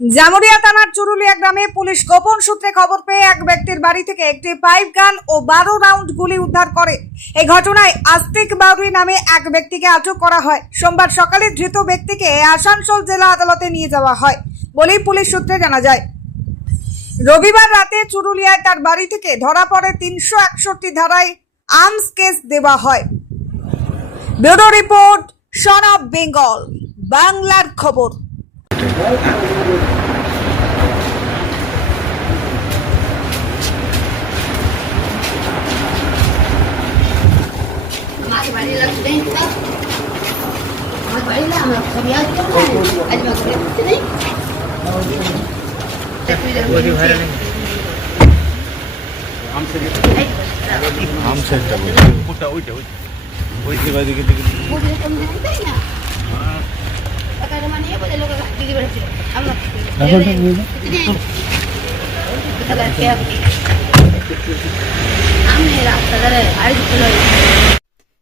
জামুরিয়া থানার চুরুলিয়া গ্রামে পুলিশ গোপন সূত্রে খবর পেয়ে এক ব্যক্তির বাড়ি থেকে একটি পাইপ গান ও 12 রাউন্ড গুলি উদ্ধার করে। এই ঘটনায় আস্তিক বাউরি নামে এক ব্যক্তিকে আটক করা হয়। সোমবার সকালে ধৃত ব্যক্তিকে আসানসোল জেলা আদালতে নিয়ে যাওয়া হয় বলেই পুলিশ সূত্রে জানা যায়। রবিবার রাতে চুরুলিয়ায় তার বাড়ি থেকে ধরা পড়ে 361 ধারায় আর্মস কেস দেওয়া হয়। Bureau report, son of Bengal, বাংলার খবর।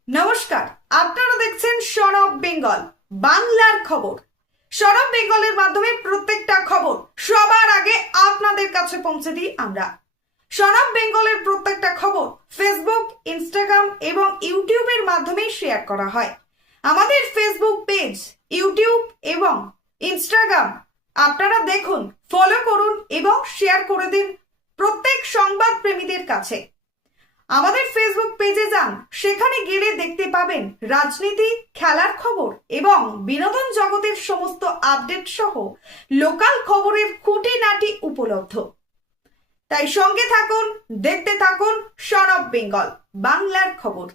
নমস্কার, আপনারা দেখছেন সন অফ বেঙ্গল, বাংলার খবর। সন অফ বেঙ্গলের মাধ্যমে প্রত্যেকটা খবর সবার আগে আপনাদের কাছে পৌঁছে দিই আমরা। সন অফ বেঙ্গলের প্রত্যেকটা খবর ফেসবুক, ইনস্টাগ্রাম এবং ইউটিউবের মাধ্যমে শেয়ার করা হয়। আমাদের ফেসবুক পেজ, ইউটিউব এবং ইনস্টাগ্রাম আপনারা দেখুন, ফলো করুন এবং শেয়ার করে দিন প্রত্যেক সংবাদ প্রেমীদের কাছে। আমাদের ফেসবুক পেজে যান, সেখানে গেলে দেখতে পাবেন রাজনীতি, খেলার খবর এবং বিনোদন জগতের সমস্ত আপডেট সহ লোকাল খবরের খুঁটিনাটি উপলব্ধ। তাই সঙ্গে থাকুন, দেখতে থাকুন সন অফ বেঙ্গল, বাংলার খবর।